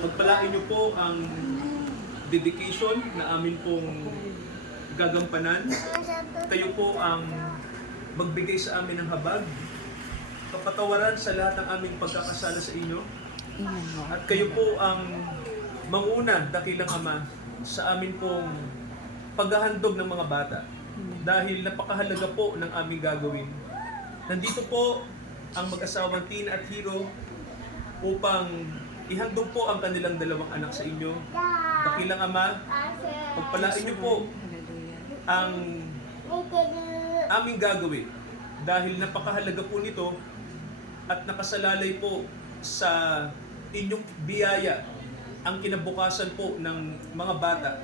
Pagpalain niyo po ang dedication na amin pong gagampanan. Kayo po ang magbigay sa amin ng habag, kapatawaran sa lahat ng aming pagkakasala sa inyo. At kayo po ang manguna, dakilang Ama, sa amin pong paghahandog ng mga bata. Dahil napakahalaga po ng aming gagawin. Nandito po ang mag-asawang Tina at Hiro upang ihandog po ang kanilang dalawang anak sa inyo. Dakilang Ama, pagpalain niyo po ang aming gagawin dahil napakahalaga po nito at nakasalalay po sa inyong biyaya ang kinabukasan po ng mga bata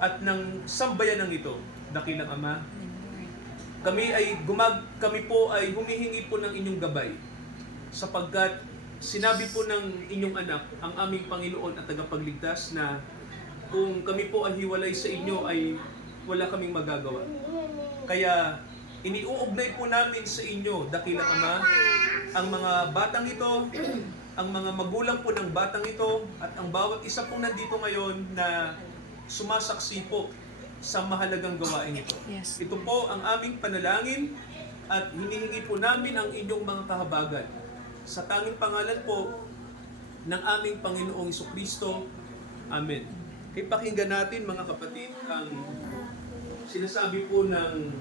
at ng sambayanang ito. Dakilang Ama, kami po ay humihingi po ng inyong gabay sapagkat sinabi po ng inyong anak, ang aming Panginoon at tagapagligtas, na kung kami po ay hiwalay sa inyo ay wala kaming magagawa. Kaya iniuugnay po namin sa inyo, dakilang Ama, ang mga batang ito, ang mga magulang po ng batang ito, at ang bawat isa pong nandito ngayon na sumasaksi po sa mahalagang gawain ito. Yes. Ito po ang aming panalangin at hinihingi po namin ang inyong mga kahabagan. Sa tanging pangalan po ng aming Panginoong Jesucristo. Amen. Ipakinggan natin mga kapatid ang sinasabi po ng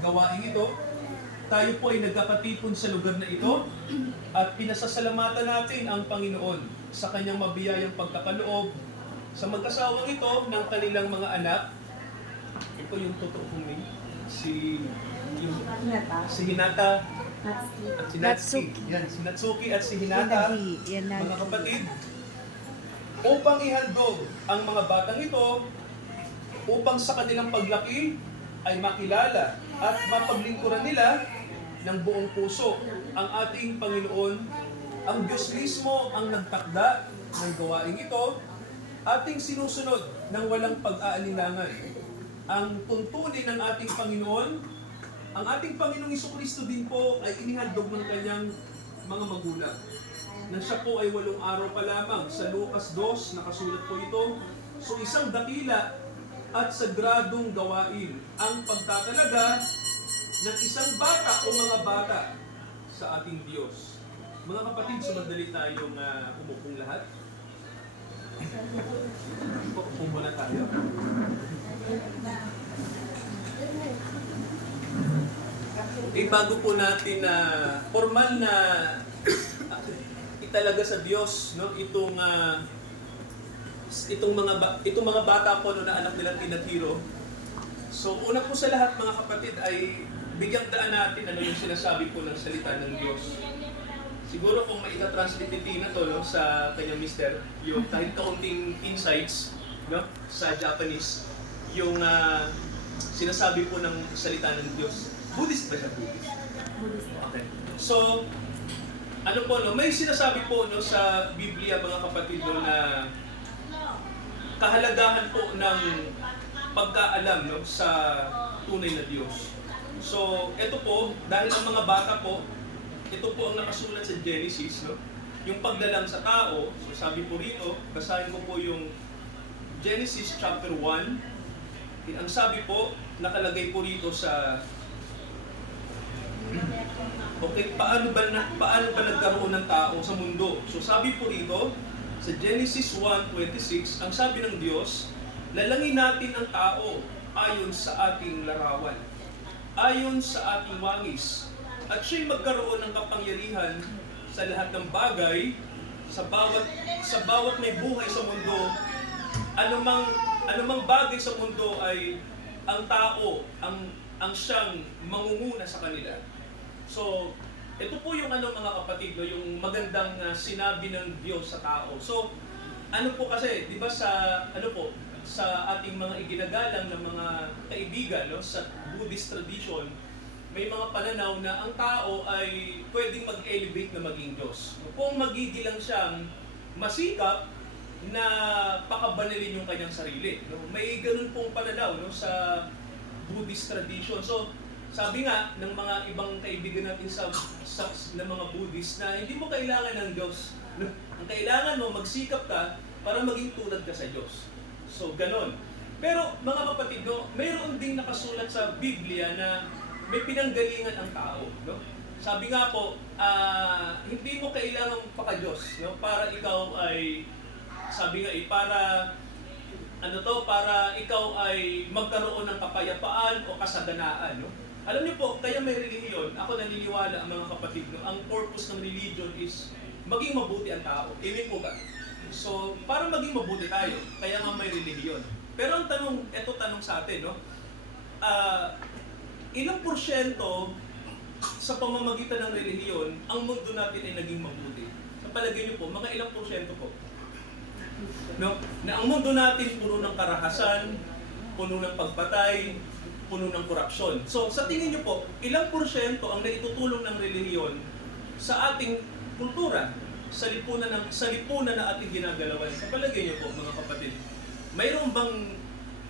gawain ito. Tayo po ay nagkakatipon sa lugar na ito at pinasasalamatan natin ang Panginoon sa kanyang mabiyayang pagkakaloob sa mag-asawang ito ng kanilang mga anak. Ito yung totoo kong name. Si Hinata at si Natsuki. Yan, si Natsuki at si Hinata, mga kapatid, upang ihandog ang mga batang ito upang sa kanilang paglaki ay makilala at mapaglingkuran nila ng buong puso ang ating Panginoon. Ang Diyos mismo ang nagtakda ng gawain ito, ating sinusunod ng walang pag-aalinlangan. Ang tuntunin ng ating Panginoon, ang ating Panginoong Jesucristo din po ay inihandog ng kanyang mga magulang. Nang siya po ay 8 araw pa lamang, sa Lucas 2, nakasulat po ito. So isang dakila at sagradong gawain ang pagtatalaga ng isang bata o mga bata sa ating Diyos. Mga kapatid, sumandali tayong umupong lahat. Upo muna tayo. Bago po natin na formal na italaga sa Diyos, no, itong mga bata po, no, na anak nila Tina at Hiro. So una po sa lahat mga kapatid ay bigyang daan natin ano yung sinasabi po ng salita ng Diyos. Siguro kung maita-translate ni Tina to, no, sa kanyang mister, yung kahit kaunting insights, no, sa Japanese, yung sinasabi po ng salita ng Diyos. Buddhist ba siya? Buddhist. Okay. So, ano po, no, may sinasabi po, no, sa Biblia mga kapatid, no, na kahalagahan po ng pagkaalam, no, sa tunay na Diyos. So, ito po, dahil ang mga bata po, ito po ang nakasulat sa Genesis, no, yung paglalang sa tao. So, sabi po rito, basahin ko po yung Genesis chapter 1. Ang sabi po, nakalagay po rito sa okay, paano ba nagkaroon ng tao sa mundo? So sabi po rito sa Genesis 1:26, ang sabi ng Diyos, lalangin natin ang tao ayon sa ating larawan, ayon sa ating wangis, at siya'y magkaroon ng kapangyarihan sa lahat ng bagay, sa bawat may buhay sa mundo. Anumang bagay sa mundo ay ang tao ang siyang mangunguna sa kanila. So, ito po yung mga kapatid, no, yung magandang sinabi ng Diyos sa tao. So, ano po kasi, 'di ba sa sa ating mga iginagalang ng mga kaibigan, no, sa Buddhist tradition, may mga pananaw na ang tao ay pwedeng mag-elevate na maging Diyos. Kung magigilang siyang masikap na pakabanalin yung kanyang sarili, no? May ganun pong pananaw, no, sa Buddhist tradition. So, Sabi nga ng mga ibang kaibigan natin ng mga Buddhist na hindi mo kailangan ng Diyos. No? Ang kailangan mo, magsikap ka para maging tulad ka sa Diyos. So, ganon. Pero mga kapatid, no, mayroon ding nakasulat sa Biblia na may pinanggalingan ang tao. No? Sabi nga po, hindi mo kailangan paka-Diyos, no? Para ikaw ay, sabi nga para ikaw ay magkaroon ng kapayapaan o kasaganaan. No? Alam niyo po, kaya may relihiyon, ako naniniwala ang mga kapatid, no, ang purpose ng religion is maging mabuti ang tao. Amen po ba? So, para maging mabuti tayo, kaya nga may relihiyon. Pero ang tanong sa atin, no, ilang porsyento sa pamamagitan ng relihiyon, ang mundo natin ay naging mabuti? Sa palagay niyo po, mga ilang porsyento po? No? Na ang mundo natin puno ng karahasan, puno ng pagpatay, puno ng korupsyon. So, sa tingin niyo po, ilang porsyento ang naitutulong ng relihiyon sa ating kultura, sa lipunan na ating ginagalawan? Sa palagay niyo po, mga kapatid, mayroon bang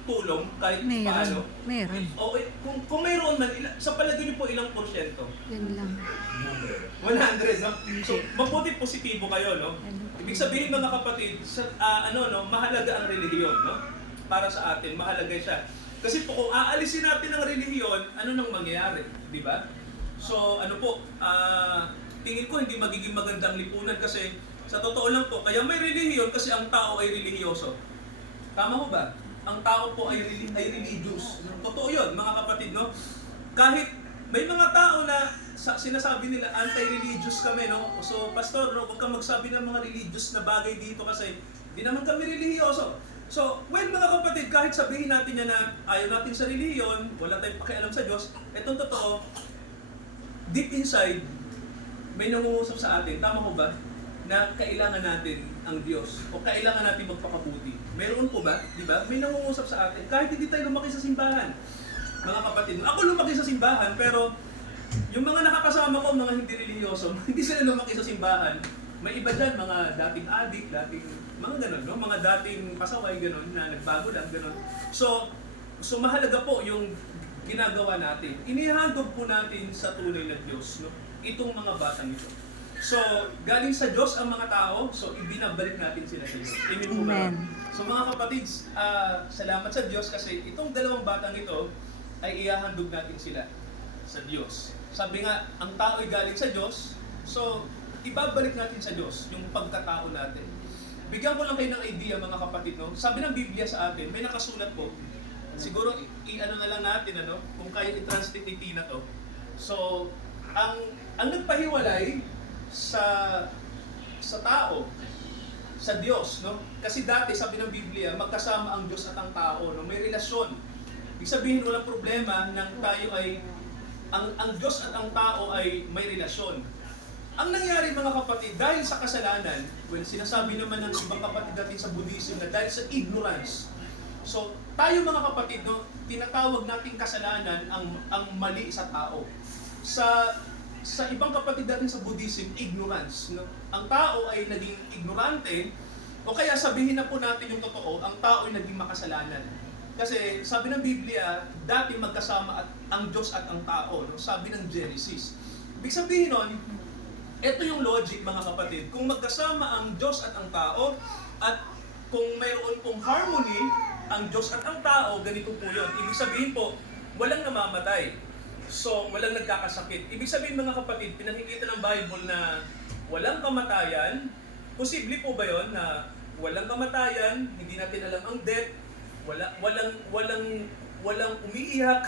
tulong kahit paano? Meron. Okay, kung mayroon man, sa palagay niyo po, ilang porsyento? Yan lang. 100, no? So, mabuti positibo kayo, no? Ibig sabihin, mga kapatid, mahalaga ang relihiyon, no? Para sa atin, mahalaga siya. Kasi po, kung aalisin natin ang relihiyon, ano nang mangyayari? Di ba? So, tingin ko hindi magiging magandang lipunan kasi sa totoo lang po, kaya may relihiyon kasi ang tao ay relihiyoso. Tama ho ba? Ang tao po ay religious. Totoo yun, mga kapatid, no? Kahit may mga tao na sinasabi nila anti-religious kami, no? So, pastor, no, huwag kang magsabi ng mga religious na bagay dito kasi di naman kami relihiyoso. So, mga kapatid, kahit sabihin natin yan na ayaw natin sa relihiyon, wala tayong pakialam sa Diyos, etong totoo, deep inside, may nangungusap sa atin, tama ko ba, na kailangan natin ang Diyos o kailangan natin magpakabuti. Meron po ba? Di ba? May nangungusap sa atin, kahit hindi tayo lumaki sa simbahan. Mga kapatid, ako lumaki sa simbahan, pero yung mga nakakasama ko, mga hindi relihiyoso, hindi sila lumaki sa simbahan. May iba dyan, mga dating adik, mga ganon, no? Mga dating pasaway, ganon, na nagbago lang, ganon. So mahalaga po yung ginagawa natin. Inihandog po natin sa tunay na Diyos, no? Itong mga batang ito. So, galing sa Diyos ang mga tao, so ibinabalik natin sila sa Diyos. Amen po ba? So mga kapatid, salamat sa Diyos kasi itong dalawang batang ito ay ihahandog natin sila sa Diyos. Sabi nga, ang tao ay galing sa Diyos, so ibabalik natin sa Diyos yung pagkatao natin. Bigyan ko lang kayo ng idea, mga kapatid, no? Sabi ng Biblia sa atin, may nakasulat po. Siguro i-ano na lang natin, kung kaya i-translate ni Tina to. So, ang nagpahiwalay sa tao, sa Diyos, no? Kasi dati sabi ng Biblia, magkasama ang Diyos at ang tao, no? May relasyon. Ibig sabihin, walang problema nang tayo ay ang Diyos at ang tao ay may relasyon. Ang nangyari, mga kapatid, dahil sa kasalanan, sinasabi naman ng ibang kapatid natin sa Buddhism na dahil sa ignorance. So, tayo mga kapatid, no, tinatawag nating kasalanan ang mali sa tao. Sa ibang kapatid natin sa Buddhism, ignorance. No? Ang tao ay naging ignorante, o kaya sabihin na po natin yung totoo, ang tao ay naging makasalanan. Kasi sabi ng Biblia, dati magkasama ang Diyos at ang tao. No? Sabi ng Genesis. Ibig sabihin nun, ito yung logic, mga kapatid. Kung magkasama ang Diyos at ang tao, at kung mayroon pong harmony, ang Diyos at ang tao, ganito po yun. Ibig sabihin po, walang namamatay. So, walang nagkakasakit. Ibig sabihin, mga kapatid, pinakikita ng Bible na walang kamatayan. Posible po ba yun na walang kamatayan, hindi natin alam ang death, walang umiiyak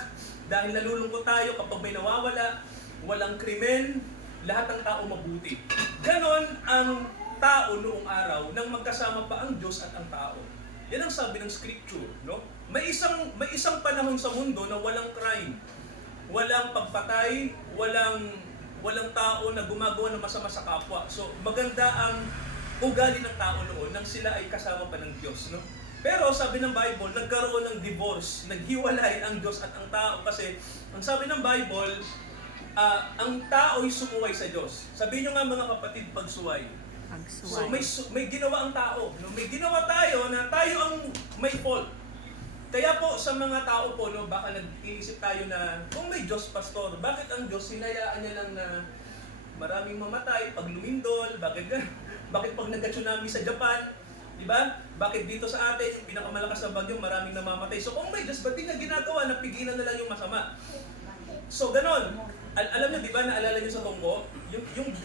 dahil nalulungkot tayo kapag may nawawala, walang krimen, lahat ng tao mabuti. Ganon ang tao noong araw nang magkasama pa ang Diyos at ang tao. Yan ang sabi ng Scripture, no? May isang panahon sa mundo na walang crime, walang pagpatay, walang tao na gumagawa ng masama sa kapwa. So maganda ang ugali ng tao noon nang sila ay kasama pa ng Diyos, no? Pero sabi ng Bible, nagkaroon ng divorce, naghiwalay ang Diyos at ang tao kasi ang sabi ng Bible, ang tao ay sumuway sa Diyos. Sabihin nyo nga, mga kapatid, pagsuway. So may ginawa ang tao. No? May ginawa tayo na tayo ang may fault. Kaya po sa mga tao po, no, baka nag-iisip tayo na kung may Diyos, pastor, bakit ang Diyos hinayaan niya lang na maraming mamatay pag lumindol? Bakit bakit pag nagka-tsunami sa Japan? Di ba? Bakit dito sa atin, yung pinakamalakas na bagyo, maraming namamatay? So kung may Diyos, ba't di na ginagawa na pigilan na lang yung masama? So ganon. Alam niyo, di ba, naalala niyo sa Tungko?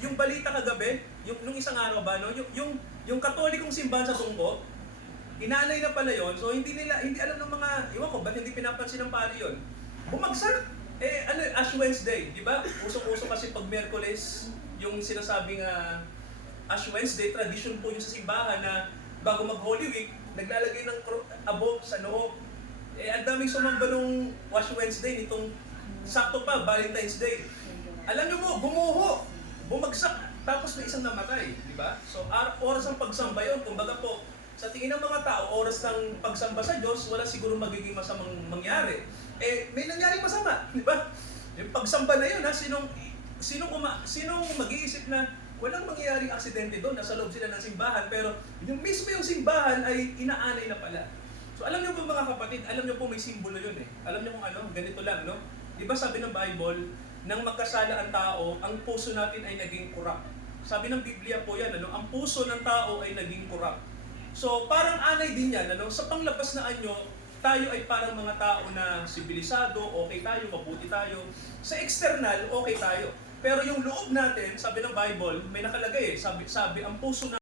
Yung balita kagabi, nung isang araw ba, no? Yung katolikong simbahan sa Tungko, inanay na pala yon. So hindi alam ng mga, iwan ko, ba't hindi pinapansin ng pari yun? Bumagsak! Ash Wednesday, di ba? Usok-usok kasi pag Miyerkules, yung sinasabing Ash Wednesday, tradition po yung sa simbahan na bago mag-Holy Week, naglalagay ng abo sa noo. Ang daming sumamba nung Ash Wednesday, nitong sakto pa, Valentine's Day. Alam niyo mo, bumuho, bumagsak, tapos may isang namatay, di ba? So, oras ang pagsamba yun. Kumbaga po, sa tingin ng mga tao, oras ng pagsamba sa Diyos, wala siguro magiging masamang mangyari. May nangyaring masama, di ba? Yung pagsamba na yun, sinong mag-iisip na walang mangyayaring aksidente doon, nasa loob sila ng simbahan, pero yung mismo yung simbahan ay inaanay na pala. So alam niyo po mga kapatid, alam niyo po may simbolo yun eh. Alam niyo kung ano, ganito lang, no? Di ba sabi ng Bible, nang magkasala ang tao, ang puso natin ay naging corrupt. Sabi ng Biblia po yan, ang puso ng tao ay naging corrupt. So parang anay din yan, sa panglabas na anyo, tayo ay parang mga tao na sibilisado, okay tayo, mabuti tayo. Sa external, okay tayo. Pero yung loob natin, sabi ng Bible, may nakalagay sabi ang puso